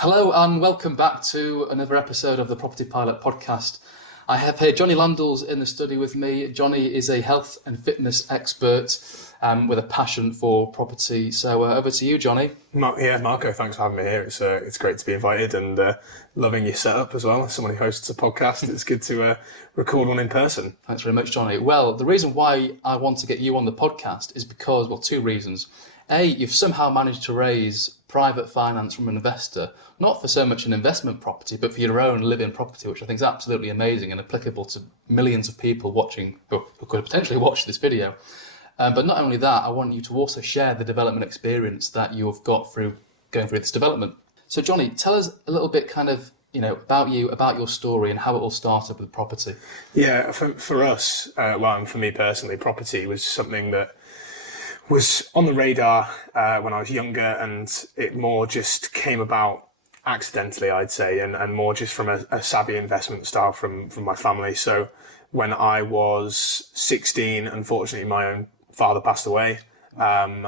Hello and welcome back to another episode of the Property Pilot podcast. I have here Jonny Landlord in the study with me. Jonny is a health and fitness expert with a passion for property. So over to you, Jonny. Marco, thanks for having me here. It's great to be invited and loving your setup as well. As someone who hosts a podcast, it's good to record one in person. Thanks very much, Jonny. Well, the reason why I want to get you on the podcast is because, two reasons. A, you've somehow managed to raise private finance from an investor, not for so much an investment property, but for your own living property, which I think is absolutely amazing and applicable to millions of people watching, who could potentially watch this video. But not only that, I want you to also share the development experience that you've got through going through this development. So Jonny, tell us a little bit about you, about your story and how it all started with property. Yeah, for us, and for me personally, property was something that was on the radar when I was younger, and it more just came about accidentally, I'd say, and more just from a savvy investment style from my family. So when I was 16, unfortunately, my own father passed away, and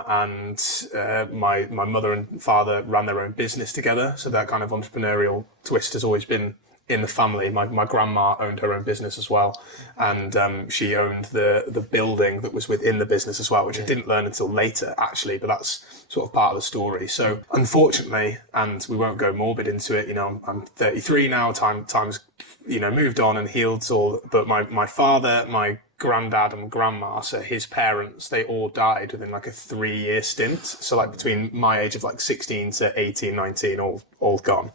my mother and father ran their own business together. So that kind of entrepreneurial twist has always been in the family. My grandma owned her own business as well, and she owned the building that was within the business as well, which I didn't learn until later actually, but that's sort of part of the story. So unfortunately, and we won't go morbid into it, I'm 33 now, time's moved on and healed all, but my father, my granddad and grandma, so his parents, they all died within like a 3-year stint. So like between my age of like 16 to 18, 19, all gone,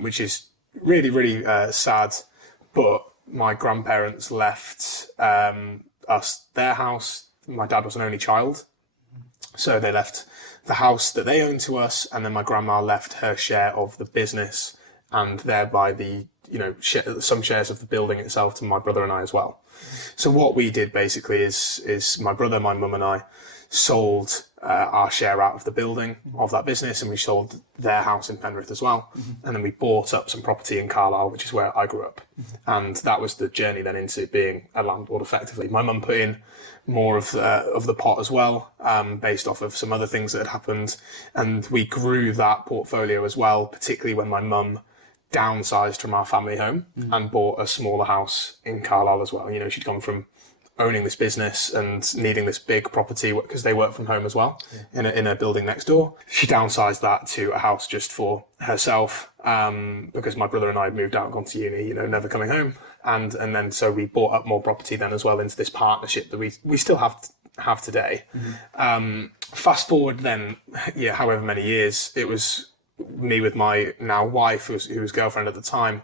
which is really, really sad. But my grandparents left us their house. My dad was an only child, so they left the house that they owned to us, and then my grandma left her share of the business, and thereby some shares of the building itself to my brother and I as well. So what we did basically is my brother, my mum and I sold our share out of the building of that business, and we sold their house in Penrith as well. And then we bought up some property in Carlisle, which is where I grew up. And that was the journey then into being a landlord effectively. My mum put in more of the pot as well, based off of some other things that had happened. And we grew that portfolio as well, particularly when my mum downsized from our family home and bought a smaller house in Carlisle as well. She'd gone from owning this business and needing this big property because they work from home as well in a building next door. She downsized that to a house just for herself, because my brother and I had moved out, gone to uni, never coming home. And then so we bought up more property then as well into this partnership that we still have today. Fast forward then, however many years, it was me with my now wife, who was girlfriend at the time,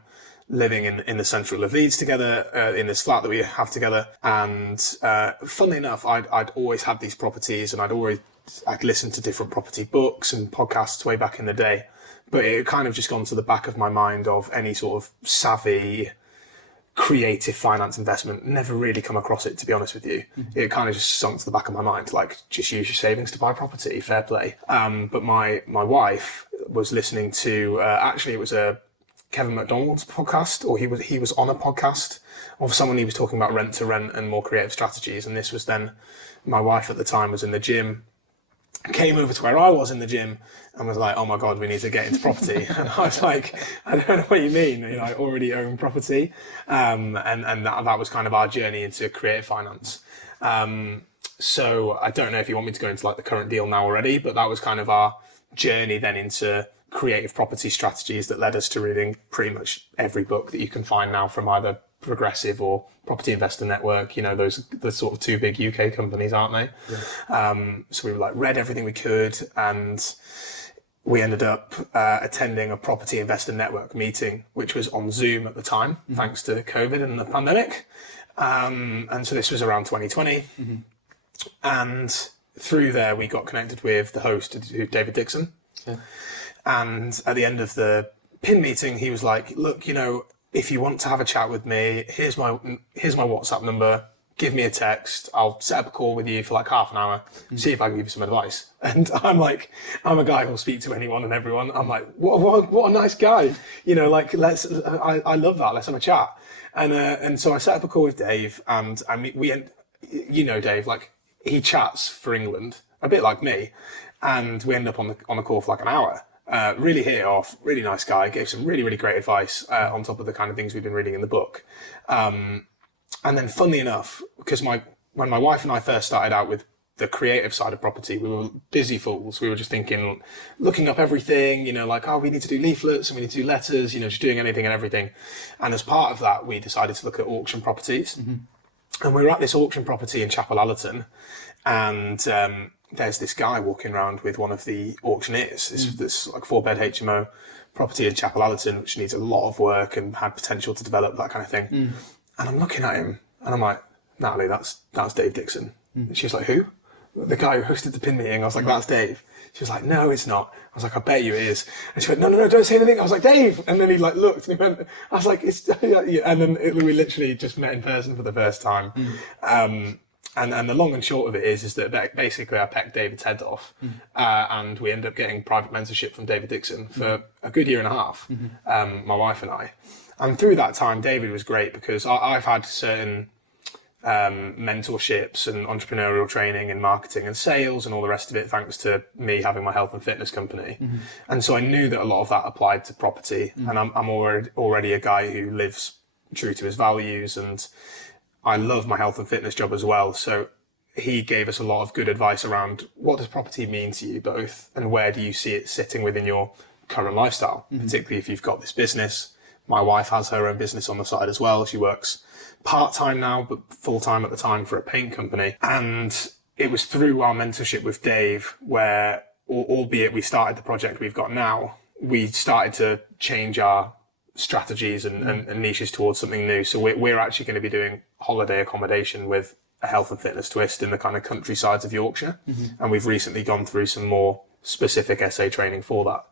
living in the central of Leeds together, in this flat that we have together. And funnily enough, I'd always had these properties, and I'd listened to different property books and podcasts way back in the day, but it kind of just gone to the back of my mind of any sort of savvy creative finance investment, never really come across it, to be honest with you. It kind of just sunk to the back of my mind, like, just use your savings to buy property, fair play. But my wife was listening to, actually it was a Kevin McDonald's podcast, or he was on a podcast of someone, he was talking about rent to rent and more creative strategies. And this was then, my wife at the time was in the gym, came over to where I was in the gym and was like, oh my God, we need to get into property. And I was like, I don't know what you mean. I already own property. And that was kind of our journey into creative finance. So I don't know if you want me to go into like the current deal now already, but that was kind of our journey then into creative property strategies that led us to reading pretty much every book that you can find now from either Progressive or Property Investor Network. Those the sort of two big UK companies, aren't they? Yeah. So we read everything we could, and we ended up attending a Property Investor Network meeting, which was on Zoom at the time, thanks to COVID and the pandemic. And so this was around 2020. And through there, we got connected with the host, David Dixon. Yeah. And at the end of the PIN meeting, he was like, look, if you want to have a chat with me, here's my WhatsApp number. Give me a text. I'll set up a call with you for like half an hour, see if I can give you some advice. And I'm a guy who'll speak to anyone and everyone. I'm like, what a nice guy. I love that. Let's have a chat. And so I set up a call with Dave, and Dave, like, he chats for England, a bit like me. And we end up on the call for like an hour. Really hit it off, really nice guy, gave some really, really great advice on top of the kind of things we've been reading in the book. And then funnily enough, because when my wife and I first started out with the creative side of property, we were busy fools. We were just thinking, looking up everything, like, we need to do leaflets and we need to do letters, just doing anything and everything. And as part of that, we decided to look at auction properties. And we were at this auction property in Chapel Allerton, and there's this guy walking around with one of the auctioneers. This like 4-bed HMO property in Chapel Allerton, which needs a lot of work and had potential to develop, that kind of thing. And I'm looking at him and I'm like, Natalie, that's Dave Dixon. And she's like, who? The guy who hosted the PIN meeting. I was like, that's Dave. She was like, no, it's not. I was like, I bet you it is. And she went, no, don't say anything. I was like, Dave. And then he looked and he went, I was like, it's, yeah. And then we literally just met in person for the first time. And the long and short of it is that basically I pecked David's head off, and we ended up getting private mentorship from David Dixon for a good year and a half, my wife and I. And through that time, David was great because I've had certain mentorships and entrepreneurial training and marketing and sales and all the rest of it, thanks to me having my health and fitness company. And so I knew that a lot of that applied to property, and I'm already a guy who lives true to his values, and I love my health and fitness job as well. So he gave us a lot of good advice around what does property mean to you both, and where do you see it sitting within your current lifestyle, particularly if you've got this business. My wife has her own business on the side as well. She works part-time now, but full-time at the time for a paint company. And it was through our mentorship with Dave where, albeit we started the project we've got now, we started to change our strategies and niches towards something new. So we're actually going to be doing holiday accommodation with a health and fitness twist in the kind of countrysides of Yorkshire. And we've recently gone through some more specific SA training for that.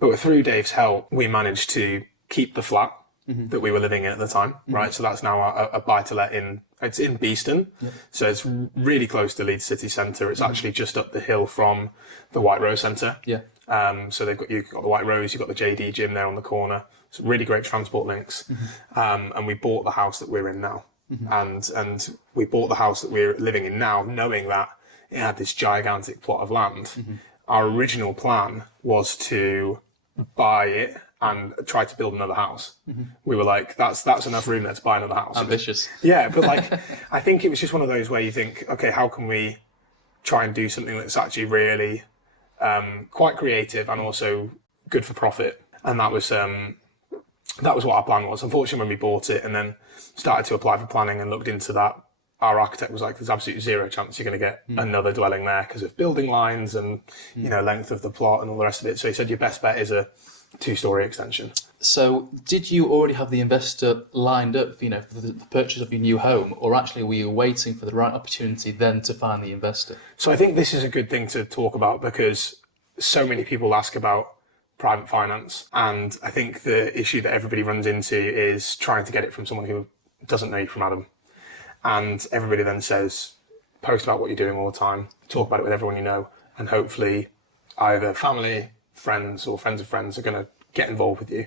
But through Dave's help, we managed to keep the flat that we were living in at the time, right? So that's now a buy-to-let it's in Beeston. So it's really close to Leeds city centre. It's actually just up the hill from the White Rose Centre. So you've got the White Rose, you've got the JD gym there on the corner. It's really great transport links. And we bought the house that we're in now. And we bought the house that we're living in now, knowing that it had this gigantic plot of land. Our original plan was to buy it and try to build another house. We were like, that's enough room there to buy another house. Ambitious. Yeah, but I think it was just one of those where you think, okay, how can we try and do something that's actually really quite creative and also good for profit? And that was what our plan was. Unfortunately, when we bought it and then started to apply for planning and looked into that, our architect was like, there's absolutely zero chance you're going to get another dwelling there because of building lines and length of the plot and all the rest of it. So he said your best bet is a 2-story extension. So did you already have the investor lined up, for the purchase of your new home, or actually were you waiting for the right opportunity then to find the investor? So I think this is a good thing to talk about because so many people ask about private finance, and I think the issue that everybody runs into is trying to get it from someone who doesn't know you from Adam. And everybody then says, post about what you're doing all the time, talk about it with everyone you know, and hopefully either family, friends or friends of friends are going to get involved with you.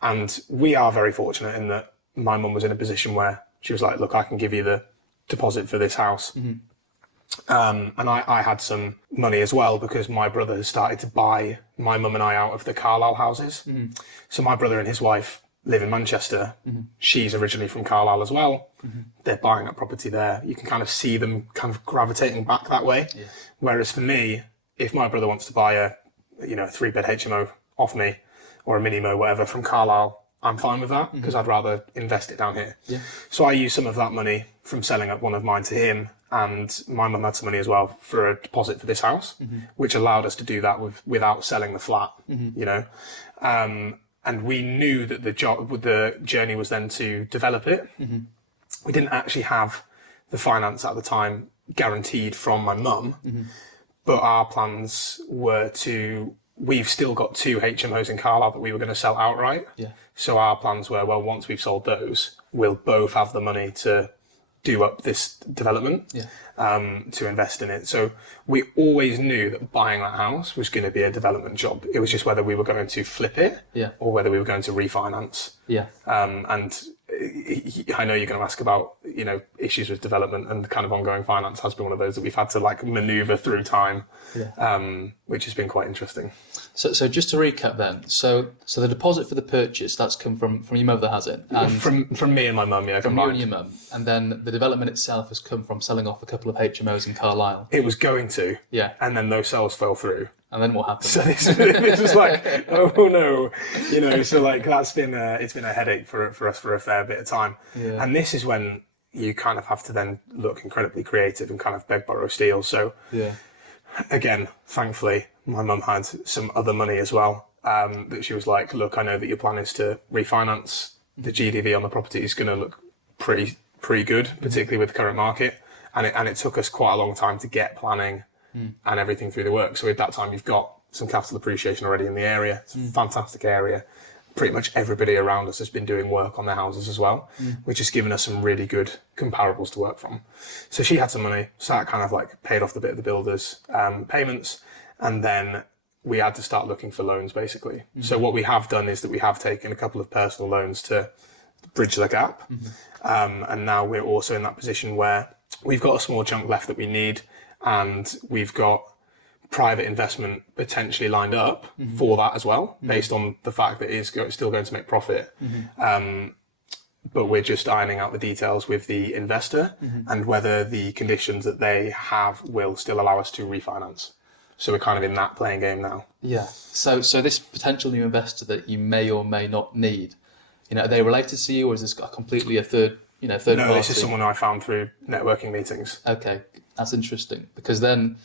And we are very fortunate in that my mum was in a position where she was like, look, I can give you the deposit for this house. And I had some money as well because my brother has started to buy my mum and I out of the Carlisle houses. So my brother and his wife live in Manchester. She's originally from Carlisle as well. They're buying up property there. You can kind of see them kind of gravitating back that way. Whereas for me, if my brother wants to buy a 3-bed HMO off me or a mini-mo, whatever, from Carlisle, I'm fine with that because I'd rather invest it down here. So I used some of that money from selling up one of mine to him, and my mum had some money as well for a deposit for this house, which allowed us to do that without selling the flat, and we knew that the journey was then to develop it. We didn't actually have the finance at the time guaranteed from my mum, but our plans were we've still got 2 HMOs in Carlisle that we were going to sell outright. So our plans were, well, once we've sold those, we'll both have the money to do up this development, to invest in it. So we always knew that buying that house was going to be a development job. It was just whether we were going to flip it or whether we were going to refinance. And I know you're going to ask about, issues with development and kind of ongoing finance has been one of those that we've had to like maneuver through time, which has been quite interesting. So just to recap then, so the deposit for the purchase, that's come from your mother, has it? And from me and my mum, yeah, from combined. you and your mum. And then the development itself has come from selling off a couple of HMOs in Carlisle. It was going to, Yeah. and then those sales fell through. And then what happened? So this was like, oh no, so like it's been a headache for us for a fair bit of time. Yeah. And this is when you kind of have to then look incredibly creative and kind of beg, borrow, steal. So again, thankfully, my mum had some other money as well, that she was like, look, I know that your plan is to refinance. The GDV on the property is going to look pretty good, particularly with the current market. And it took us quite a long time to get planning and everything through the work. So at that time, you've got some capital appreciation already in the area. It's a fantastic area. Pretty much everybody around us has been doing work on their houses as well, which has given us some really good comparables to work from. So she had some money, so that kind of like paid off the bit of the builders' payments. And then we had to start looking for loans, basically. So what we have done is that we have taken a couple of personal loans to bridge the gap. And now we're also in that position where we've got a small chunk left that we need, and we've got private investment potentially lined up for that as well, based on the fact that it's still going to make profit. But we're just ironing out the details with the investor and whether the conditions that they have will still allow us to refinance. So we're kind of in that playing game now. Yeah. So this potential new investor that you may or may not need, are they related to you, or is this completely a third party? No, this is someone I found through networking meetings. Okay, that's interesting, because then,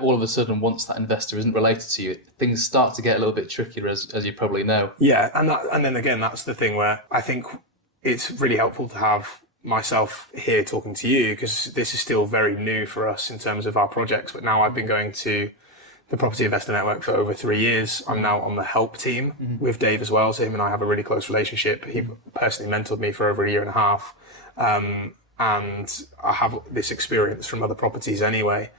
all of a sudden, once that investor isn't related to you, things start to get a little bit trickier, as you probably know. Yeah, and then again, that's the thing where I think it's really helpful to have myself here talking to you, because this is still very new for us in terms of our projects. But now I've been going to the Property Investor Network for over 3 years. I'm now on the help team with Dave as well. So him and I have a really close relationship. He personally mentored me for over 1.5 years. And I have this experience from other properties anyway.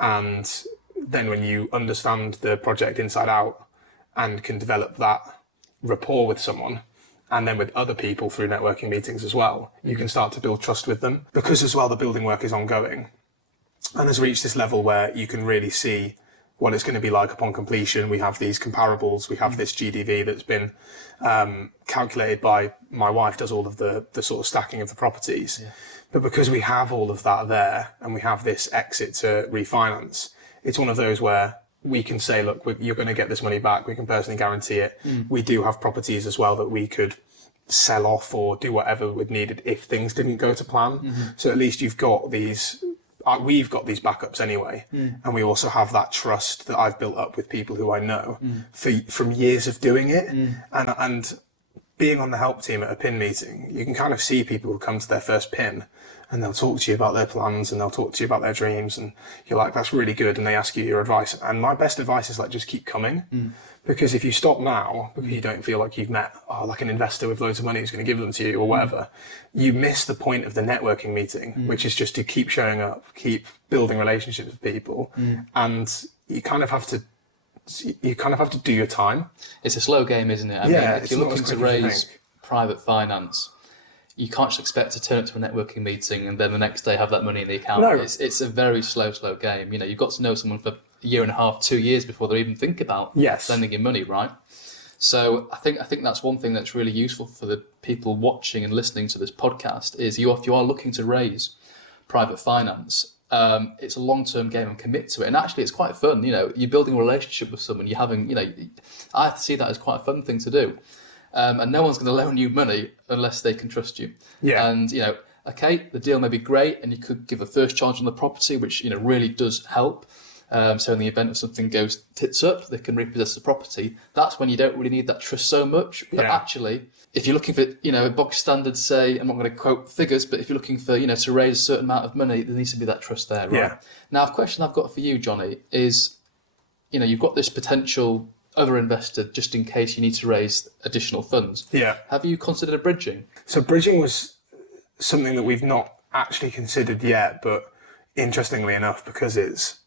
And then when you understand the project inside out and can develop that rapport with someone, and then with other people through networking meetings as well, you can start to build trust with them. Because as well, the building work is ongoing and has reached this level where you can really see what it's going to be like upon completion. We have these comparables. We have this GDV that's been calculated by my wife, does all of the sort of stacking of the properties. Yeah. But because we have all of that there and we have this exit to refinance, it's one of those where we can say, look, you're going to get this money back. We can personally guarantee it. We do have properties as well that we could sell off or do whatever would needed if things didn't go to plan. So at least you've got these, we've got these backups anyway. And we also have that trust that I've built up with people who I know from years of doing it. And being on the help team at a PIN meeting, you can kind of see people who come to their first PIN and they'll talk to you about their plans and they'll talk to you about their dreams, and you're like, that's really good. And they ask you your advice. And my best advice is like, just keep coming. Because if you stop now, because you don't feel like you've met like an investor with loads of money who's going to give them to you or whatever, you miss the point of the networking meeting, which is just to keep showing up, keep building relationships with people. And you kind of have to do your time. It's a slow game, isn't it? I mean, if you're looking to raise private finance, you can't just expect to turn up to a networking meeting and then the next day have that money in the account. No. It's a very slow game. You've got to know someone for 1.5 years, 2 years before they even think about lending you money, right? So I think that's one thing that's really useful for the people watching and listening to this podcast is if you are looking to raise private finance, it's a long-term game and commit to it. And actually it's quite fun. You're building a relationship with someone. You're having, I see that as quite a fun thing to do. And no one's going to loan you money unless they can trust you. Yeah. And, okay, the deal may be great and you could give a first charge on the property, which, really does help. So in the event of something goes tits up, they can repossess the property. That's when you don't really need that trust so much. But actually, if you're looking for, a box standard, say, I'm not going to quote figures, but if you're looking for, to raise a certain amount of money, there needs to be that trust there, right? Yeah. Now, a question I've got for you, Jonny, is, you've got this potential other investor just in case you need to raise additional funds. Yeah. Have you considered bridging? So bridging was something that we've not actually considered yet, but interestingly enough, because it's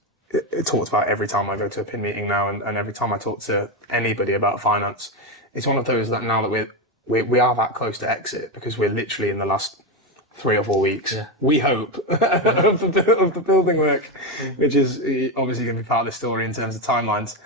talked about every time I go to a PIN meeting now, and every time I talk to anybody about finance, it's one of those that now that we are that close to exit, because we're literally in the last 3 or 4 weeks. Yeah. We hope of the building work, which is obviously going to be part of the story in terms of timelines.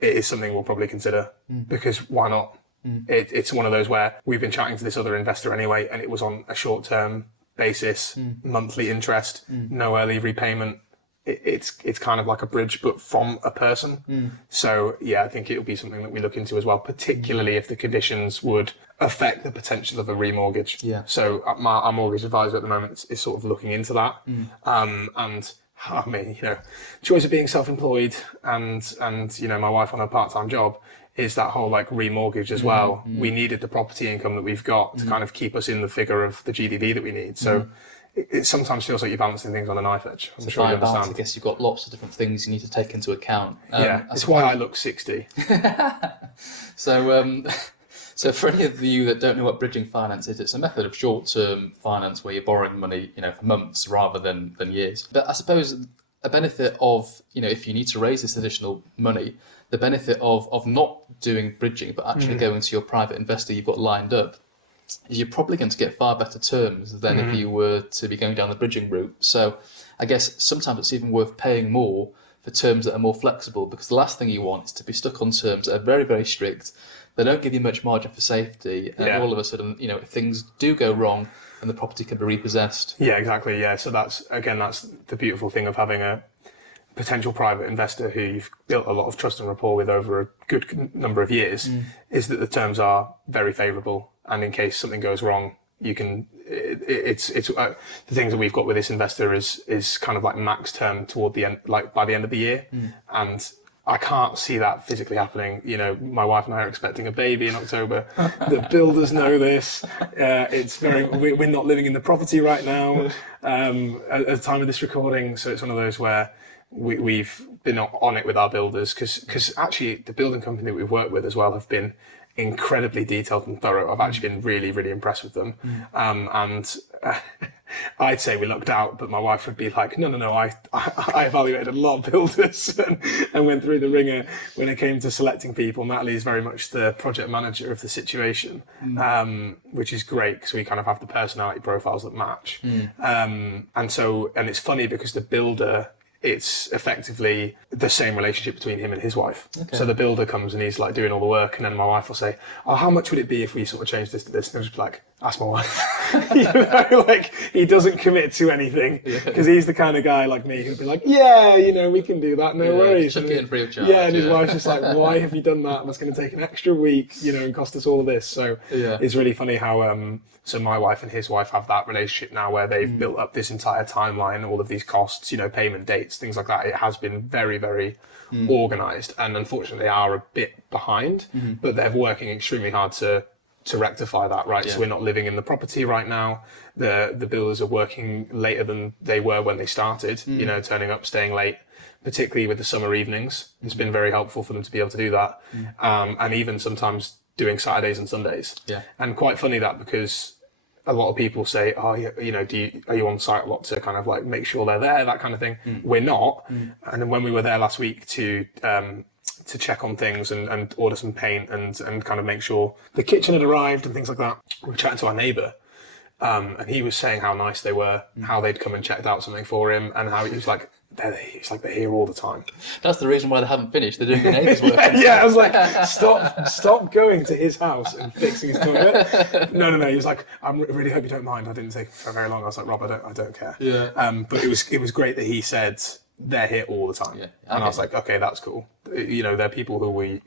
It is something we'll probably consider because why not? It's one of those where we've been chatting to this other investor anyway, and it was on a short-term basis, monthly interest, no early repayment. It's kind of like a bridge, but from a person. So yeah, I think it'll be something that we look into as well, particularly if the conditions would affect the potential of a remortgage. Yeah. So our mortgage advisor at the moment is sort of looking into that. And I mean, choice of being self-employed and my wife on a part-time job is that whole like remortgage as well. We needed the property income that we've got to kind of keep us in the figure of the GDV that we need. So it sometimes feels like you're balancing things on a knife edge. I'm sure you understand. Balance, I guess you've got lots of different things you need to take into account. It's why I look 60. So for any of you that don't know what bridging finance is, it's a method of short-term finance where you're borrowing money, for months rather than years. But I suppose a benefit of, if you need to raise this additional money, the benefit of not doing bridging but actually going to your private investor you've got lined up is you're probably going to get far better terms than if you were to be going down the bridging route. So I guess sometimes it's even worth paying more for terms that are more flexible, because the last thing you want is to be stuck on terms that are very, very strict. They don't give you much margin for safety, and all of a sudden, if things do go wrong, then the property can be repossessed. Yeah, exactly. Yeah, so that's the beautiful thing of having a potential private investor who you've built a lot of trust and rapport with over a good number of years, is that the terms are very favourable, and in case something goes wrong, you can. It's the things that we've got with this investor is kind of like max term toward the end, like by the end of the year, and I can't see that physically happening. My wife and I are expecting a baby in October. The builders know this. We're not living in the property right now at the time of this recording. So it's one of those where we've been on it with our builders because actually the building company that we've worked with as well have been incredibly detailed and thorough. I've actually been really, really impressed with them. I'd say we lucked out, but my wife would be like, no, I evaluated a lot of builders and went through the ringer when it came to selecting people. Natalie is very much the project manager of the situation, which is great because we kind of have the personality profiles that match. And it's funny because the builder, it's effectively the same relationship between him and his wife. Okay. So the builder comes and he's like doing all the work, and then my wife will say, "Oh, how much would it be if we sort of changed this to this?" And I'll just be like, "Ask my wife." Like he doesn't commit to anything because he's the kind of guy like me who'd be like, "Yeah, we can do that, no worries." Chuck it in free of charge. Yeah, and his wife's just like, "Why have you done that? That's going to take an extra week, and cost us all of this." So it's really funny how so my wife and his wife have that relationship now where they've built up this entire timeline, all of these costs, payment dates, things like that. It has been very, very organised, and unfortunately they are a bit behind, but they're working extremely hard to rectify that, right? Yeah. So we're not living in the property right now. The builders are working later than they were when they started, turning up, staying late, particularly with the summer evenings. It's been very helpful for them to be able to do that. And even sometimes doing Saturdays and Sundays. Yeah. And quite funny that because a lot of people say, "Oh, yeah, are you on site a lot to kind of like make sure they're there, that kind of thing?" We're not. And then when we were there last week to check on things and order some paint and kind of make sure the kitchen had arrived and things like that, we were chatting to our neighbour, and he was saying how nice they were, how they'd come and checked out something for him, and how he was like, they're here all the time. That's the reason why they haven't finished. They're doing the neighbour's work. I was like, stop going to his house and fixing his toilet. No. He was like, "I really hope you don't mind. I didn't take for very long." I was like, "Rob, I don't care." Yeah. But it was great that he said they're here all the time. Yeah. And I was like, okay, that's cool. They're people who we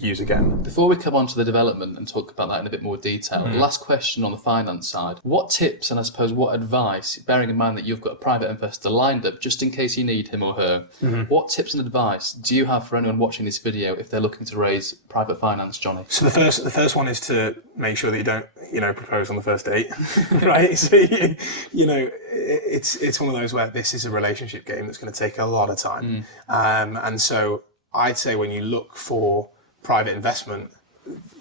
use again. Before we come on to the development and talk about that in a bit more detail, last question on the finance side. What tips and I suppose what advice, bearing in mind that you've got a private investor lined up just in case you need him or her, what tips and advice do you have for anyone watching this video if they're looking to raise private finance, Jonny? So the first one is to make sure that you don't, propose on the first date, right? So, it's one of those where this is a relationship game that's going to take a lot of time. And so I'd say when you look for private investment,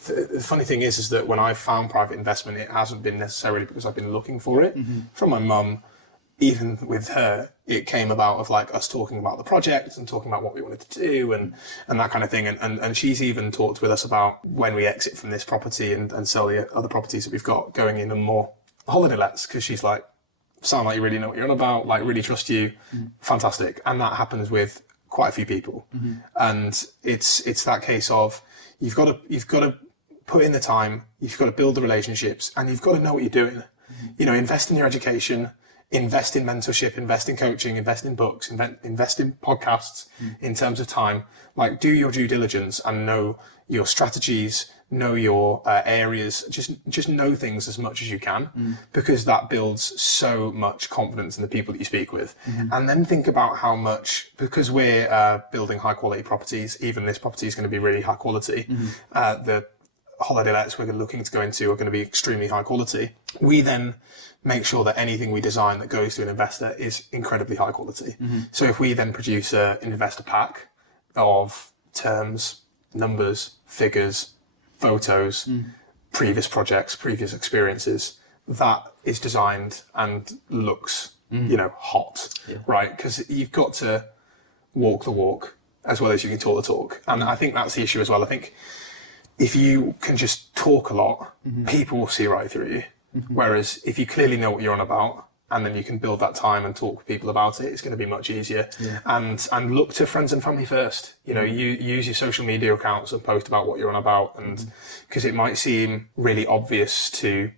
the funny thing is that when I've found private investment, it hasn't been necessarily because I've been looking for it. From my mum, even with her, it came about of like us talking about the project and talking about what we wanted to do and that kind of thing. And she's even talked with us about when we exit from this property and sell the other properties that we've got, going in a more holiday lets, because she's like, sound like you really know what you're on about, like really trust you, fantastic. And that happens with quite a few people. And it's that case of you've got to put in the time, you've got to build the relationships, and you've got to know what you're doing. You know, invest in your education, invest in mentorship, invest in coaching, invest in books, invest in podcasts in terms of time. Like, do your due diligence and know your strategies, know your areas, just know things as much as you can, because that builds so much confidence in the people that you speak with. And then think about how much, because we're building high quality properties, even this property is going to be really high quality. The holiday lets we're looking to go into are going to be extremely high quality. We then make sure that anything we design that goes to an investor is incredibly high quality. So if we then produce an investor pack of terms, numbers, figures, photos, previous projects, previous experiences, that is designed and looks, you know, hot, right? Because you've got to walk the walk as well as you can talk the talk. And I think that's the issue as well. I think if you can just talk a lot, people will see right through you. Whereas if you clearly know what you're on about, and then you can build that time and talk with people about it, it's going to be much easier. And look to friends and family first. You know, you use your social media accounts and post about what you're on about, and because it might seem really obvious to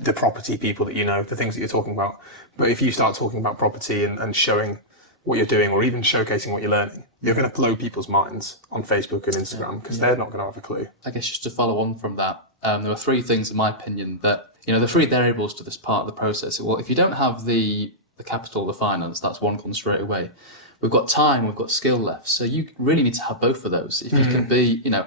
the property people that you know, the things that you're talking about. But if you start talking about property and showing what you're doing, or even showcasing what you're learning, you're going to blow people's minds on Facebook and Instagram, because they're not going to have a clue. I guess just to follow on from that, there are three things, in my opinion, that, you know, the three variables to this part of the process. Well, if you don't have the capital, the finance, that's one gone straight away. We've got time, we've got skill left. So you really need to have both of those. If you can be, you know,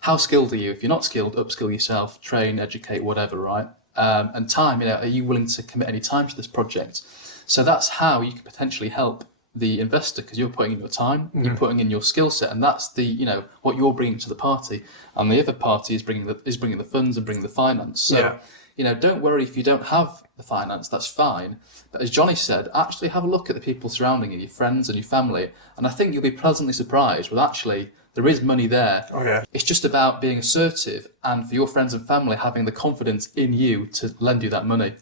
how skilled are you? If you're not skilled, upskill yourself, train, educate, whatever, right? And time, you know, are you willing to commit any time to this project? So that's how you can potentially help the investor, because you're putting in your time, you're putting in your skill set, and that's the, you know, what you're bringing to the party, and the other party is bringing the funds and bringing the finance. So, you know, don't worry if you don't have the finance, that's fine. But as Jonny said, actually have a look at the people surrounding you, your friends and your family, and I think you'll be pleasantly surprised with actually there is money there. It's just about being assertive, and for your friends and family having the confidence in you to lend you that money.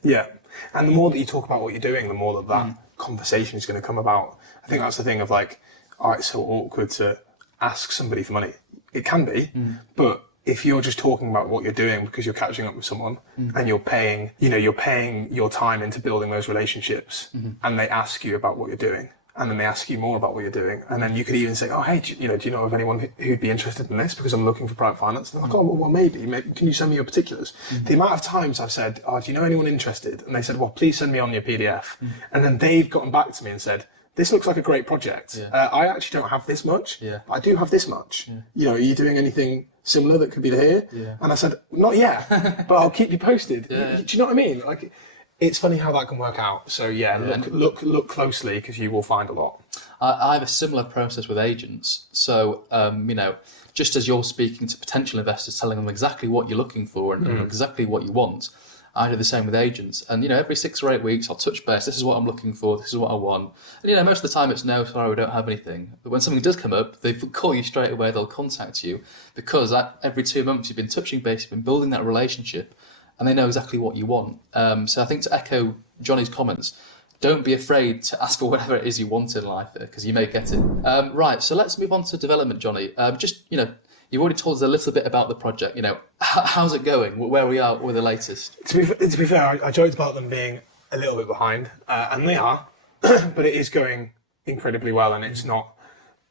And the more that you talk about what you're doing, the more that conversation is going to come about. I think that's the thing of like, oh, it's so awkward to ask somebody for money. It can be, but if you're just talking about what you're doing because you're catching up with someone and you're paying your time into building those relationships, and they ask you about what you're doing, and then they ask you more about what you're doing, and then you could even say, oh, hey, do you know of anyone who'd be interested in this, because I'm looking for private finance? And they're like, oh, well, maybe, can you send me your particulars? The amount of times I've said, oh, do you know anyone interested? And they said, well, please send me on your PDF. And then they've gotten back to me and said, this looks like a great project. I actually don't have this much, but I do have this much. You know, are you doing anything similar that could be here? And I said, not yet, but I'll keep you posted. Do you know what I mean? Like, it's funny how that can work out. So look closely, because you will find a lot. I have a similar process with agents. So, you know, just as you're speaking to potential investors, telling them exactly what you're looking for and exactly what you want, I do the same with agents. And, you know, every 6 or 8 weeks, I'll touch base. This is what I'm looking for. This is what I want. And, you know, most of the time it's no, sorry, we don't have anything. But when something does come up, they call you straight away. They'll contact you, because every 2 months you've been touching base, you've been building that relationship, and they know exactly what you want. So I think, to echo Jonny's comments, don't be afraid to ask for whatever it is you want in life, because you may get it. Right, so let's move on to development, Jonny. Just, you know, you've already told us a little bit about the project. You know, how's it going? Where we are with the latest? To be fair, I joked about them being a little bit behind, and they are, but it is going incredibly well, and it's not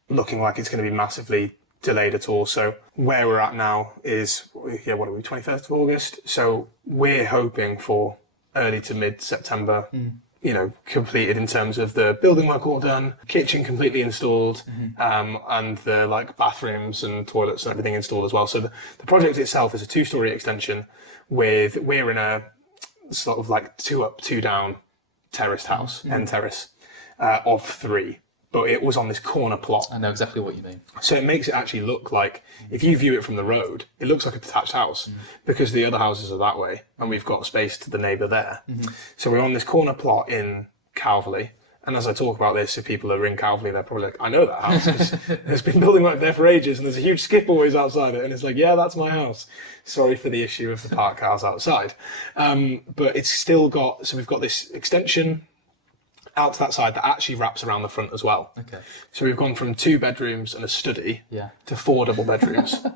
looking like it's going to be massively delayed at all. So where we're at now is, what are we, 21st of August? So we're hoping for early to mid-September, you know, completed in terms of the building work all done, kitchen completely installed, and the like bathrooms and toilets and everything installed as well. So the project itself is a 2-story extension we're in a sort of like 2 up, 2 down terraced house, end terrace, of 3. But it was on this corner plot. I know exactly what you mean. So it makes it actually look like, if you view it from the road, it looks like a detached house, because the other houses are that way, and we've got space to the neighbour there. So we're on this corner plot in Calverley, And as I talk about this, if people are in Calverley, they're probably like, I know that house, 'cause there's been building work there for ages, and there's a huge skip always outside it. And it's like, yeah, that's my house. Sorry for the issue of the parked cars outside. But it's still got, so we've got this extension out to that side that actually wraps around the front as well. Okay. So we've gone from 2 bedrooms and a study Yeah. to 4 double bedrooms.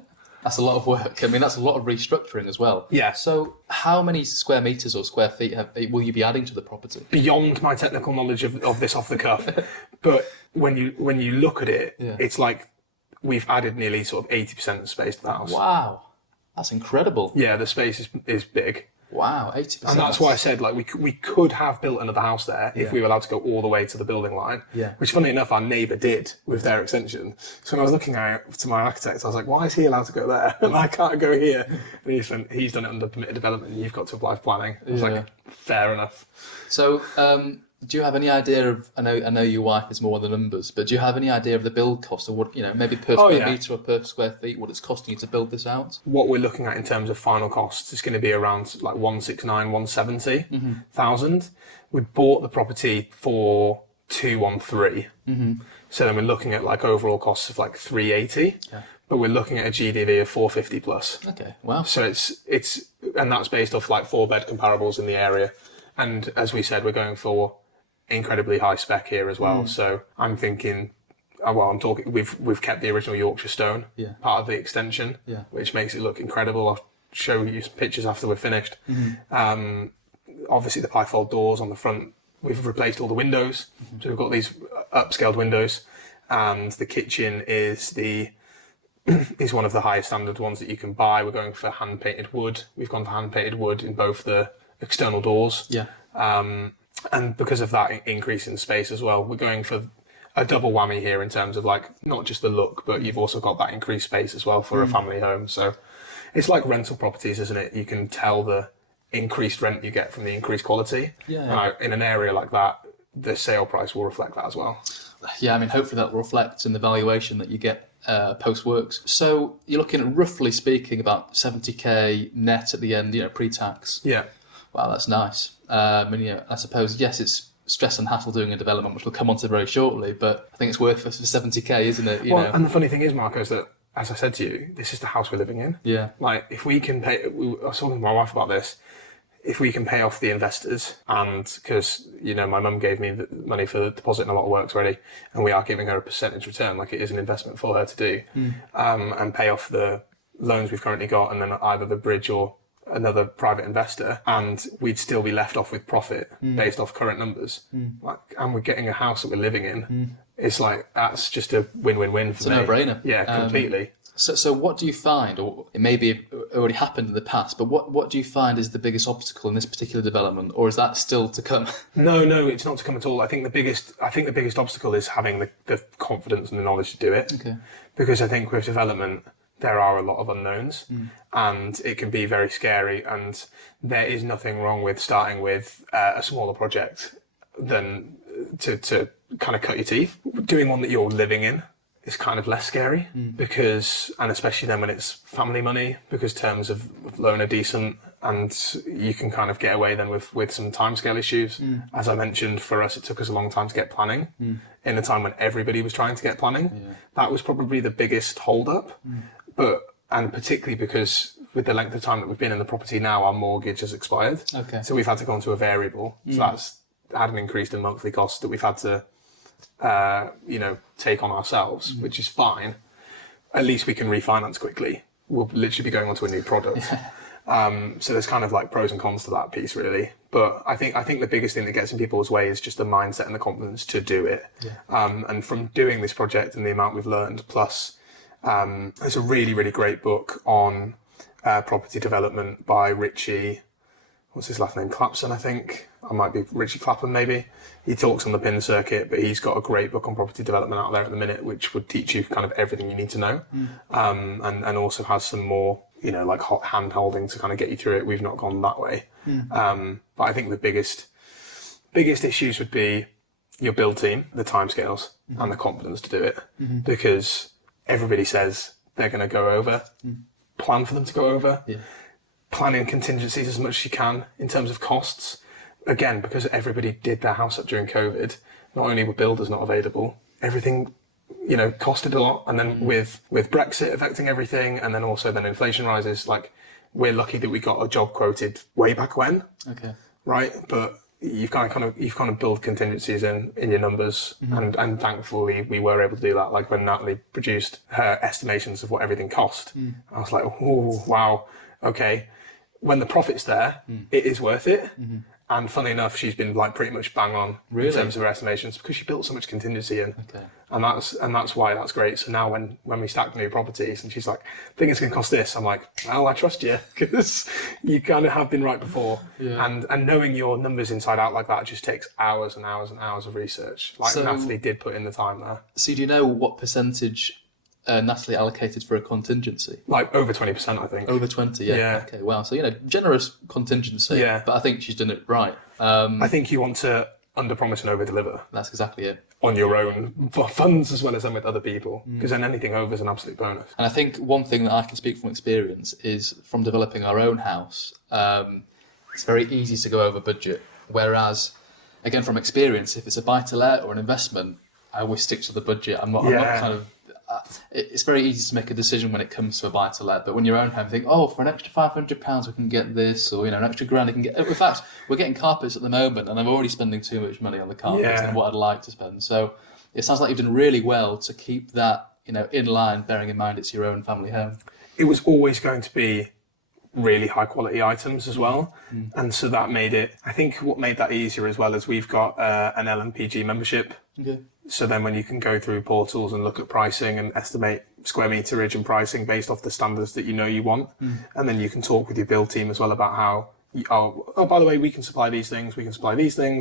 That's a lot of work. I mean, that's a lot of restructuring as well. Yeah. So how many square metres or square feet will you be adding to the property? Beyond my technical knowledge of this off the cuff, but when you look at it, Yeah. it's like we've added nearly sort of 80% of space to the house. Wow. That's incredible. Yeah, the space is big. Wow, 80%. And that's why I said, like, we could have built another house there if we were allowed to go all the way to the building line. Yeah. Which, funnily enough, our neighbour did with their extension. So when I was looking at it to my architect, I was like, why is he allowed to go there and I can't go here? And he said, he's done it under permitted development and you've got to apply for planning. I was like, fair enough. So, do you have any idea of? I know your wife is more than numbers, but do you have any idea of the build cost, or what, maybe per square metre or per square feet, what it's costing you to build this out? What we're looking at in terms of final costs is going to be around like 169, 170,000. We bought the property for 213. So then we're looking at like overall costs of like 380. Yeah. But we're looking at a GDV of 450 plus. Okay, wow. So it's and that's based off like 4-bed comparables in the area. And as we said, we're going for incredibly high spec here as well. So I'm thinking, I'm talking, we've kept the original Yorkshire stone, part of the extension, which makes it look incredible. I'll show you some pictures after we're finished. Obviously the pie-fold doors on the front, we've replaced all the windows. So we've got these upscaled windows, and the kitchen is one of the highest standard ones that you can buy. We're going for hand-painted wood. We've gone for hand-painted wood in both the external doors. Yeah. And because of that increase in space as well, we're going for a double whammy here in terms of like not just the look, but you've also got that increased space as well for a family home. So it's like rental properties, isn't it? You can tell the increased rent you get from the increased quality. Yeah. In an area like that, the sale price will reflect that as well. Yeah, I mean, hopefully that will reflect in the valuation that you get post-works. So you're looking at, roughly speaking, about 70k net at the end, pre-tax. Yeah. Wow, that's nice. I suppose, yes, it's stress and hassle doing a development, which we'll come on to very shortly, but I think it's worth it for 70k, isn't it? And the funny thing is, Marco, is that, as I said to you, this is the house we're living in. Yeah. Like, if we can pay, I was talking to my wife about this, if we can pay off the investors, and because, my mum gave me the money for the deposit and a lot of works already, and we are giving her a percentage return, like it is an investment for her to do, and pay off the loans we've currently got, and then either the bridge or another private investor, and we'd still be left off with profit based off current numbers. And we're getting a house that we're living in. It's like, that's just a win-win-win for me. It's a no-brainer. Yeah, completely. So what do you find, or it may be already happened in the past, but what do you find is the biggest obstacle in this particular development, or is that still to come? No, it's not to come at all. I think the biggest obstacle is having the confidence and the knowledge to do it. Okay. Because I think with development, there are a lot of unknowns, and it can be very scary, and there is nothing wrong with starting with a smaller project than to kind of cut your teeth. Doing one that you're living in is kind of less scary, because, and especially then when it's family money, because terms of loan are decent, and you can kind of get away then with some timescale issues. As I mentioned, for us, it took us a long time to get planning in a time when everybody was trying to get planning. That was probably the biggest hold up. And particularly because with the length of time that we've been in the property now, our mortgage has expired. Okay. So we've had to go into a variable. So that's had an increase in monthly costs that we've had to, take on ourselves, which is fine. At least we can refinance quickly. We'll literally be going onto a new product. So there's kind of like pros and cons to that piece, really. But I think the biggest thing that gets in people's way is just the mindset and the confidence to do it. And from doing this project and the amount we've learned, plus there's a really, really great book on property development by Richie, what's his last name? Clapson, I think. I might be Richie Clapham, maybe. He talks on the pin circuit, but he's got a great book on property development out there at the minute, which would teach you kind of everything you need to know. And also has some more, like hand holding to kind of get you through it. We've not gone that way. But I think the biggest issues would be your build team, the timescales, and the confidence to do it. Because everybody says they're going to go over. Plan for them to go over. Plan in contingencies as much as you can in terms of costs. Again, because everybody did their house up during COVID, not only were builders not available, everything, costed a lot. And then with Brexit affecting everything, and then also then inflation rises, like, we're lucky that we got a job quoted way back when. Okay. Right. But you've kind of build contingencies in your numbers. And thankfully we were able to do that. Like when Natalie produced her estimations of what everything cost, I was like, oh, wow. Okay. When the profit's there, it is worth it. And funnily enough, she's been like pretty much bang on in terms of her estimations because she built so much contingency in. Okay. And that's why that's great. So now when we stack new properties and she's like, I think it's going to cost this, I'm like, well, I trust you because you kind of have been right before. Yeah. And knowing your numbers inside out like that just takes hours and hours and hours of research. Like so, Natalie did put in the time there. So do you know what percentage Natalie allocated for a contingency? Like over 20%, I think. Over 20, yeah. Okay, wow. So, generous contingency, but I think she's done it right. I think you want to under-promise and over-deliver. That's exactly it. On your own funds as well as then with other people, because then anything over is an absolute bonus. And I think one thing that I can speak from experience is from developing our own house, it's very easy to go over budget. Whereas, again, from experience, if it's a buy-to-let or an investment, I always stick to the budget. I'm not kind of... it's very easy to make a decision when it comes to a buy-to-let, but when you're own home, you think, for an extra £500 we can get this, or an extra grand I can get. In fact, we're getting carpets at the moment, and I'm already spending too much money on the carpets than what I'd like to spend. So it sounds like you've done really well to keep that, in line, bearing in mind it's your own family home. It was always going to be really high quality items as well, and so that made it. I think what made that easier as well is we've got an LMPG membership. Okay. So then when you can go through portals and look at pricing and estimate square meterage and pricing based off the standards that you want, and then you can talk with your build team as well about how, by the way, we can supply these things,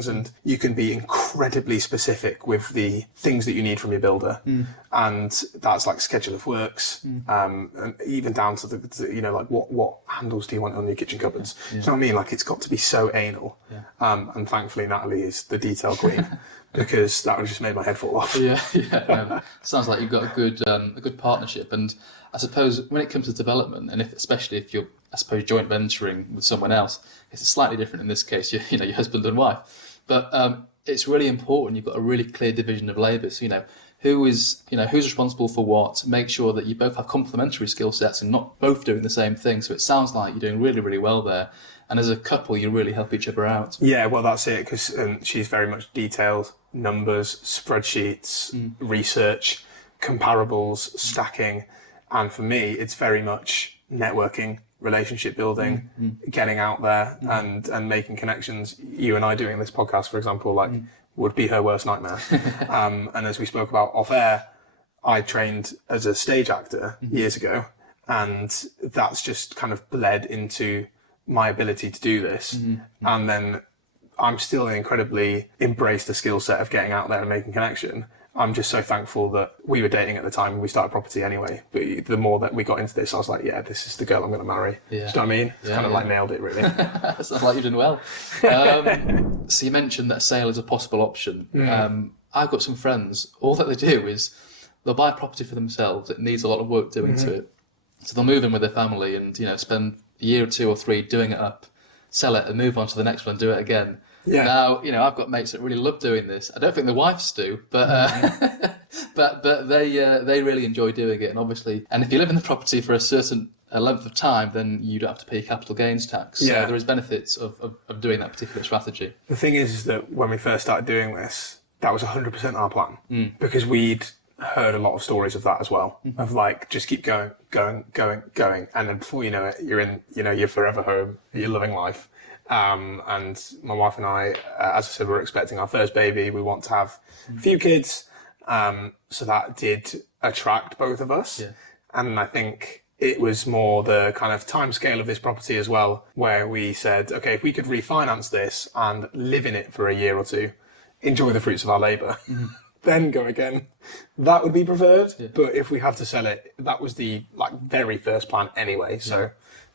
and you can be incredibly specific with the things that you need from your builder. And that's like schedule of works, and even down to the like what handles do you want on your kitchen cupboards? Do you know what I mean? Like it's got to be so anal. And thankfully Natalie is the detail queen. Because that would just made my head fall off. Sounds like you've got a good partnership, and I suppose when it comes to development, and especially if you're, joint venturing with someone else, it's slightly different in this case. Your husband and wife, but it's really important you've got a really clear division of labour. So who's responsible for what. Make sure that you both have complementary skill sets and not both doing the same thing. So it sounds like you're doing really, really well there. And as a couple, you really help each other out. Yeah, well, that's it, because she's very much detailed, numbers, spreadsheets, research, comparables, stacking. And for me, it's very much networking, relationship building, getting out there and making connections. You and I doing this podcast, for example, would be her worst nightmare. And as we spoke about off air, I trained as a stage actor years ago, and that's just kind of bled into my ability to do this. And then I'm still incredibly embrace the skill set of getting out there and making connection. I'm just so thankful that we were dating at the time and we started property anyway. But the more that we got into this, I was like, yeah, this is the girl I'm going to marry. Do you know what I mean? It's kind of like nailed it, really. Sounds like you've done well. So you mentioned that sale is a possible option. I've got some friends, all that they do is they'll buy a property for themselves. It needs a lot of work doing to it. So they'll move in with their family and, spend a year or 2 or 3 doing it up, sell it and move on to the next one and do it again. Now, I've got mates that really love doing this. I don't think the wives do, but but they really enjoy doing it. And obviously, and if you live in the property for a certain length of time, then you don't have to pay capital gains tax. So there is benefits of doing that particular strategy. The thing is that when we first started doing this, that was 100% our plan, because we'd heard a lot of stories of that as well, of like, just keep going, and then before you know it, you're in, you're forever home, you're living life. And my wife and I, as I said, we're expecting our first baby. We want to have a few kids, so that did attract both of us. And I think it was more the kind of time scale of this property as well, where we said, okay, if we could refinance this and live in it for a year or 2, enjoy the fruits of our labour, then go again, that would be preferred. But if we have to sell it, that was the very first plan anyway. So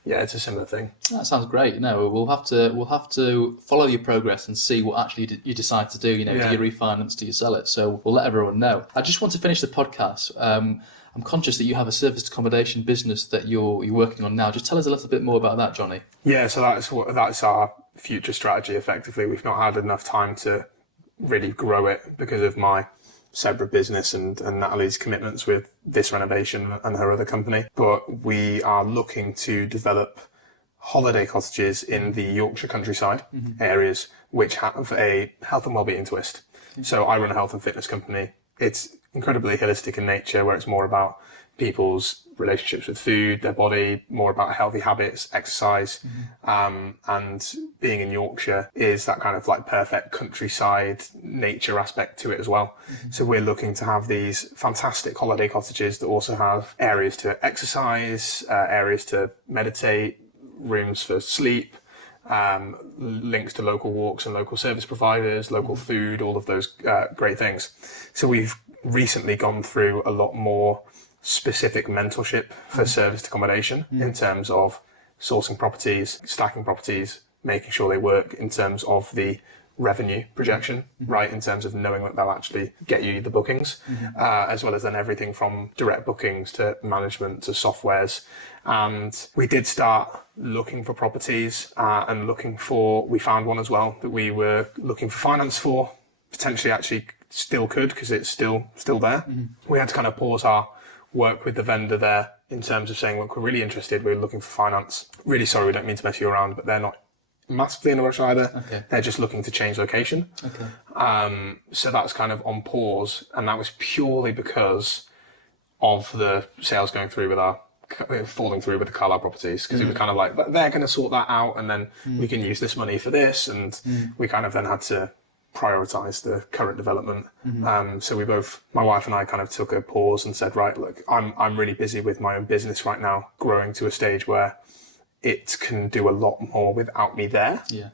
yeah, it's a similar thing. That sounds great. No, we'll have to follow your progress and see what actually you decide to do. Do you refinance? Do you sell it? So we'll let everyone know. I just want to finish the podcast. I'm conscious that you have a serviced accommodation business that you're working on now. Just tell us a little bit more about that, Jonny. Yeah, so that's our future strategy. Effectively, we've not had enough time to really grow it because of my separate business and Natalie's commitments with this renovation and her other company. But we are looking to develop holiday cottages in the Yorkshire countryside areas which have a health and wellbeing twist. So I run a health and fitness company. It's incredibly holistic in nature, where it's more about people's relationships with food, their body, more about healthy habits, exercise. And being in Yorkshire is that kind of like perfect countryside nature aspect to it as well. So we're looking to have these fantastic holiday cottages that also have areas to exercise, areas to meditate, rooms for sleep, links to local walks and local service providers, local food, all of those great things. So we've recently gone through a lot more specific mentorship for serviced accommodation in terms of sourcing properties, stacking properties, making sure they work in terms of the revenue projection, right, in terms of knowing that they'll actually get you the bookings, as well as then everything from direct bookings to management to softwares. And we did start looking for properties and we found one as well that we were looking for finance for, potentially actually still could because it's still there. We had to kind of pause our work with the vendor there in terms of saying, look, we're really interested, we're looking for finance. Really sorry, we don't mean to mess you around, but they're not massively in a rush either. Okay. They're just looking to change location. Okay. So that's kind of on pause, and that was purely because of the sales going through falling through with the Carlisle properties, because it was kind of like, but they're going to sort that out and then we can use this money for this, and we kind of then had to prioritize the current development. So my wife and I kind of took a pause and said, right, look, I'm really busy with my own business right now, growing to a stage where it can do a lot more without me there. Yeah.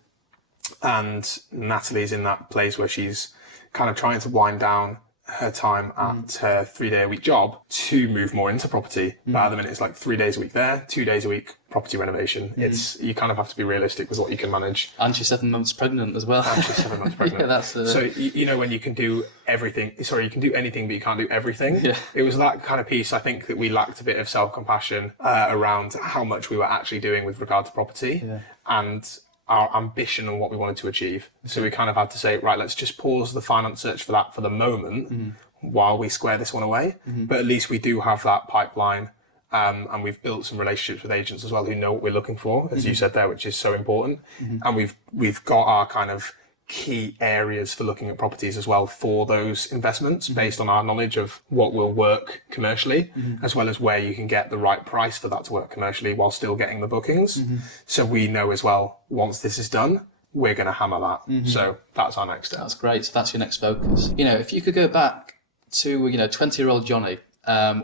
And Natalie's in that place where she's kind of trying to wind down her time at her 3-day-a-week job to move more into property. But at the minute, it's like 3 days a week there, 2 days a week property renovation. You kind of have to be realistic with what you can manage. And she's 7 months pregnant as well. And she's 7 months pregnant. Yeah, that's So, you know, when you can do everything, you can do anything, but you can't do everything. Yeah. It was that kind of piece, I think, that we lacked a bit of self-compassion around how much we were actually doing with regard to property. And our ambition and what we wanted to achieve. So we kind of had to say, right, let's just pause the finance search for that for the moment while we square this one away. But at least we do have that pipeline, and we've built some relationships with agents as well who know what we're looking for, as you said there, which is so important. And we've got our kind of key areas for looking at properties as well for those investments based on our knowledge of what will work commercially, as well as where you can get the right price for that to work commercially while still getting the bookings. So we know as well, once this is done, we're going to hammer that. So that's our next step. That's great. So that's your next focus. You know, if you could go back to, 20-year-old Jonny,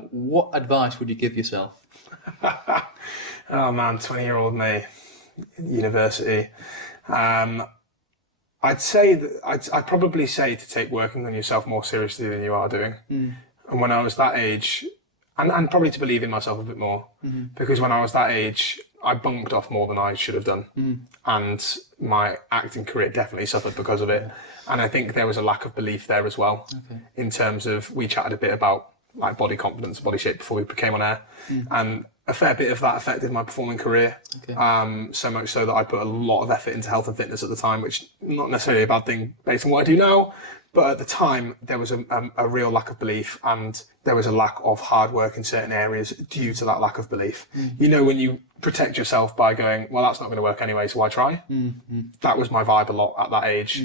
what advice would you give yourself? Oh man, 20-year-old me, university. I'd probably say to take working on yourself more seriously than you are doing. And when I was that age, and probably to believe in myself a bit more, because when I was that age, I bunked off more than I should have done. And my acting career definitely suffered because of it. And I think there was a lack of belief there as well, in terms of, we chatted a bit about like body confidence, body shape before we came on air. And a fair bit of that affected my performing career. So much so that I put a lot of effort into health and fitness at the time, which not necessarily a bad thing based on what I do now. But at the time, there was a real lack of belief, and there was a lack of hard work in certain areas due to that lack of belief. You know, when you protect yourself by going, well, that's not going to work anyway, so why try? That was my vibe a lot at that age,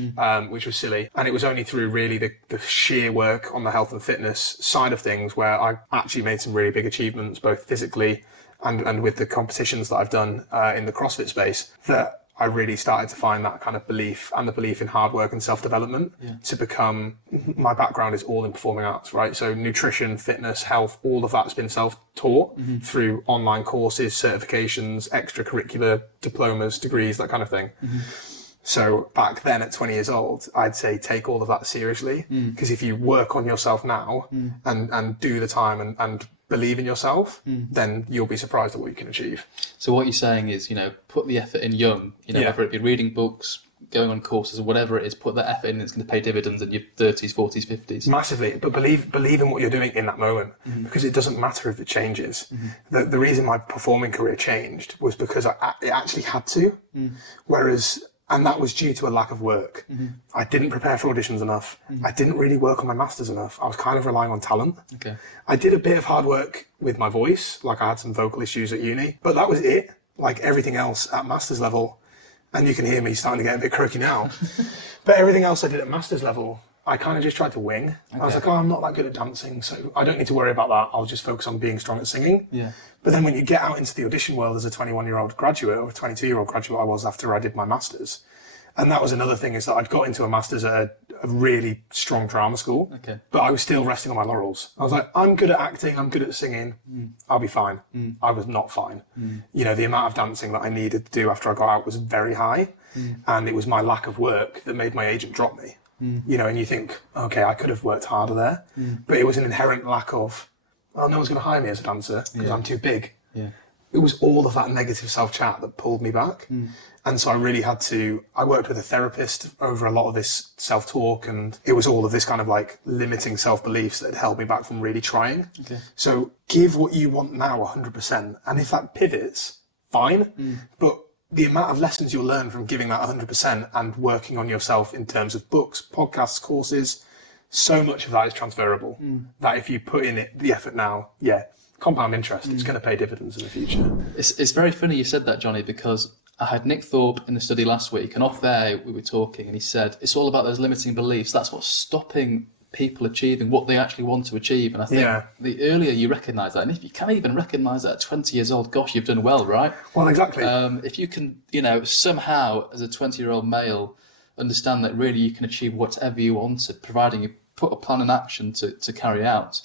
which was silly. And it was only through really the sheer work on the health and fitness side of things where I actually made some really big achievements, both physically and with the competitions that I've done in the CrossFit space, that I really started to find that kind of belief, and the belief in hard work and self-development to become, my background is all in performing arts, right? So nutrition, fitness, health, all of that's been self-taught through online courses, certifications, extracurricular diplomas, degrees, that kind of thing. So back then at 20 years old, I'd say take all of that seriously, because if you work on yourself now and do the time and believe in yourself, then you'll be surprised at what you can achieve. So what you're saying is, put the effort in young, whether it be reading books, going on courses, or whatever it is, put that effort in, it's going to pay dividends in your 30s, 40s, 50s. Massively, but believe in what you're doing in that moment, because it doesn't matter if it changes. The reason my performing career changed was because it actually had to, whereas And that was due to a lack of work. I didn't prepare for auditions enough. I didn't really work on my masters enough. I was kind of relying on talent. Okay. I did a bit of hard work with my voice, like I had some vocal issues at uni, but that was it. Like everything else at masters level, and you can hear me starting to get a bit croaky now, but everything else I did at masters level, I kind of just tried to wing. Okay. I was like, oh, I'm not that good at dancing, so I don't need to worry about that. I'll just focus on being strong at singing. Yeah. But then when you get out into the audition world as a 21-year-old graduate, or a 22-year-old graduate I was after I did my masters, and that was another thing, is that I'd got into a masters at a really strong drama school, Okay. but I was still resting on my laurels. I was like, I'm good at acting, I'm good at singing, I'll be fine. I was not fine. You know, the amount of dancing that I needed to do after I got out was very high, and it was my lack of work that made my agent drop me. You know, and you think, okay, I could have worked harder there, but it was an inherent lack of, oh, no one's going to hire me as a dancer because I'm too big. Yeah. It was all of that negative self-chat that pulled me back. And so I really had to, I worked with a therapist over a lot of this self-talk, and it was all of this kind of like limiting self-beliefs that had held me back from really trying. Okay. So give what you want now 100%. And if that pivots, fine. But the amount of lessons you'll learn from giving that 100% and working on yourself in terms of books, podcasts, courses, so much of that is transferable. That if you put in it the effort now, compound interest, it's going to pay dividends in the future. It's very funny you said that, Jonny, because I had Nick Thorpe in the study last week, and off there we were talking, and he said it's all about those limiting beliefs. That's what's stopping people achieving what they actually want to achieve. And I think the earlier you recognise that, and if you can even recognise that at 20 years old, gosh, you've done well, right? Well, exactly. If you can, you know, somehow as a 20-year-old male understand that really you can achieve whatever you wanted, providing you put a plan in action to carry out.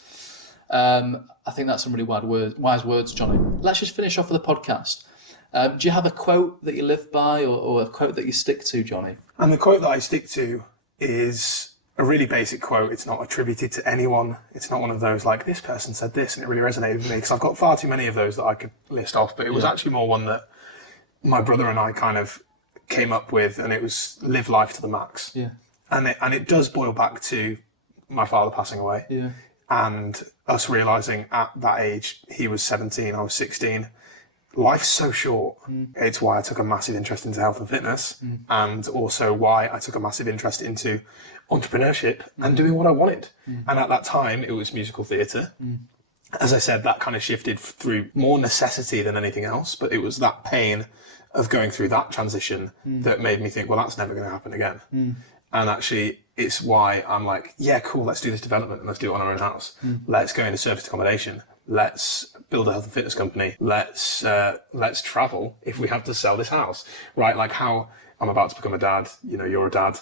I think that's some really wise words, Jonny. Let's just finish off with the podcast. Do you have a quote that you live by, or a quote that you stick to, Jonny? And the quote that I stick to is a really basic quote. It's not attributed to anyone. It's not one of those like, this person said this and it really resonated with me, because I've got far too many of those that I could list off. But it was actually more one that my brother and I kind of came up with, and it was live life to the max. Yeah. And it does boil back to my father passing away. Yeah. And us realising at that age, he was 17, I was 16, life's so short. It's why I took a massive interest into health and fitness, and also why I took a massive interest into entrepreneurship and doing what I wanted. And at that time, it was musical theatre. As I said, that kind of shifted through more necessity than anything else, but it was that pain of going through that transition that made me think, well, that's never going to happen again. And actually, it's why I'm like, yeah, cool, let's do this development and let's do it on our own house. Let's go into serviced accommodation. Let's build a health and fitness company. Let's travel if we have to sell this house, right? Like how I'm about to become a dad, you know, you're a dad.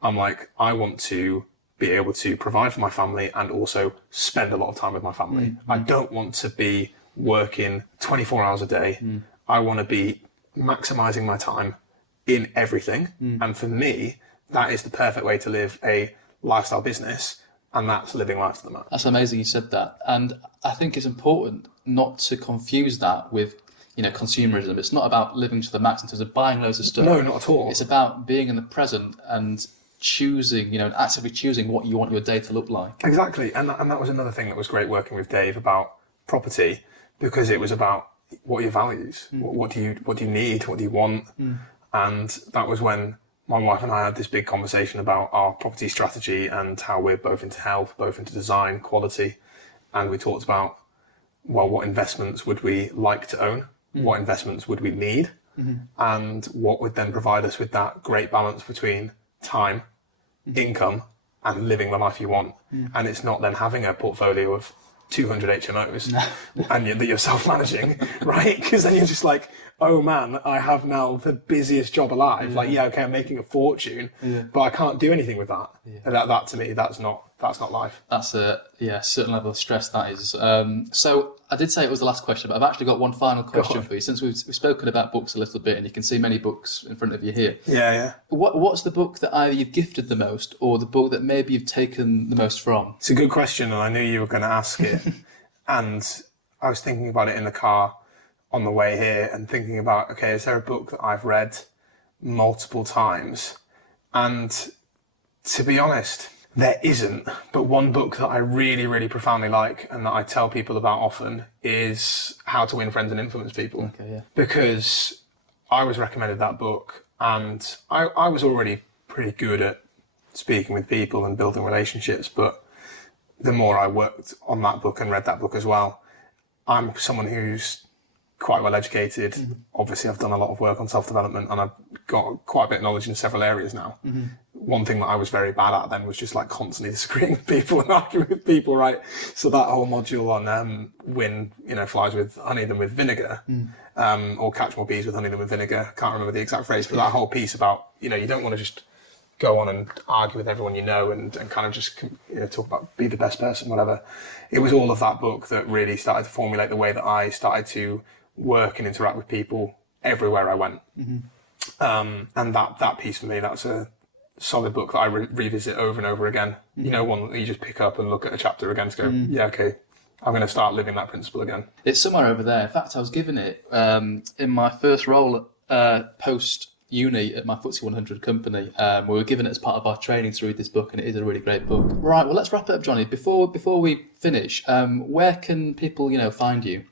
I'm like, I want to be able to provide for my family and also spend a lot of time with my family. I don't want to be working 24 hours a day. I want to be maximizing my time in everything. And for me, that is the perfect way to live a lifestyle business, and that's living life to the max. That's amazing you said that. And I think it's important not to confuse that with, you know, consumerism. It's not about living to the max in terms of buying loads of stuff. No, not at all. It's about being in the present and choosing, you know, actively choosing what you want your day to look like. Exactly. And that was another thing that was great working with Dave about property, because it was about what are your values? What do you need? What do you want? And that was when my wife and I had this big conversation about our property strategy and how we're both into health, both into design, quality. And we talked about, well, what investments would we like to own? What investments would we need? And what would then provide us with that great balance between time, income, and living the life you want. And it's not then having a portfolio of 200 HMOs and that you're self-managing, right? Because then you're just like, oh man, I have now the busiest job alive. Like, yeah, okay, I'm making a fortune, but I can't do anything with that. And that to me, that's not life. That's a certain level of stress, that is. So I did say it was the last question, but I've actually got one final question for you. Since we've spoken about books a little bit, and you can see many books in front of you here. Yeah. What's the book that either you've gifted the most, or the book that maybe you've taken the most from? It's a good question, and I knew you were going to ask it. And I was thinking about it in the car on the way here, and thinking about, okay, is there a book that I've read multiple times? And to be honest, there isn't. But one book that I really, really profoundly like, and that I tell people about often, is How to Win Friends and Influence People. Okay, yeah. Because I was recommended that book And I was already pretty good at speaking with people and building relationships, but the more I worked on that book and read that book as well, I'm someone who's quite well educated. Obviously, I've done a lot of work on self-development and I've got quite a bit of knowledge in several areas now. One thing that I was very bad at then was just like constantly disagreeing with people and arguing with people, right? So that whole module on win, flies with honey than with vinegar, or catch more bees with honey than with vinegar. Can't remember the exact phrase, but that whole piece about, you don't want to just go on and argue with everyone and kind of just talk about be the best person, whatever. It was all of that book that really started to formulate the way that I started to work and interact with people everywhere I went. And that piece for me, that's a solid book that I revisit over and over again. One that you just pick up and look at a chapter again to go, yeah, okay, I'm going to start living that principle again. It's somewhere over there. In fact, I was given it in my first role post uni at my FTSE 100 company. We were given it as part of our training to read this book, and it is a really great book. Right, well, let's wrap it up, Jonny. Before we finish, where can people find you?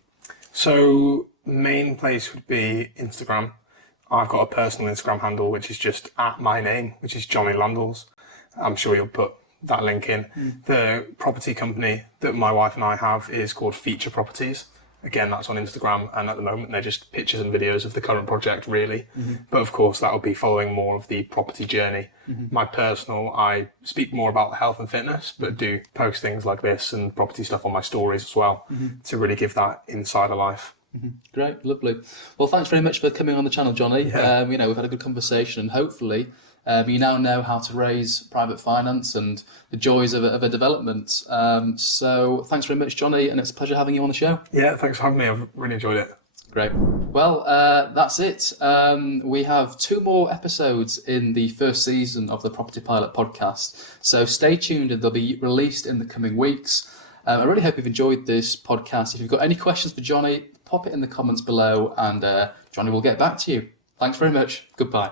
So main place would be Instagram. I've got a personal Instagram handle which is just at my name, which is Jonny Landlord. I'm sure you'll put that link in. The property company that my wife and I have is called Feature Properties. Again, that's on Instagram, and at the moment they're just pictures and videos of the current project, really. But of course, that will be following more of the property journey. My personal, I speak more about health and fitness, but do post things like this and property stuff on my stories as well to really give that insider life. Great, lovely. Well, thanks very much for coming on the channel, Jonny. Yeah. We've had a good conversation, and hopefully you now know how to raise private finance and the joys of a development. So thanks very much, Jonny, and it's a pleasure having you on the show. Yeah, thanks for having me. I've really enjoyed it. Great. Well, that's it. We have 2 more episodes in the first season of the Property Pilot podcast. So stay tuned, and they'll be released in the coming weeks. I really hope you've enjoyed this podcast. If you've got any questions for Jonny, pop it in the comments below, and Jonny will get back to you. Thanks very much. Goodbye.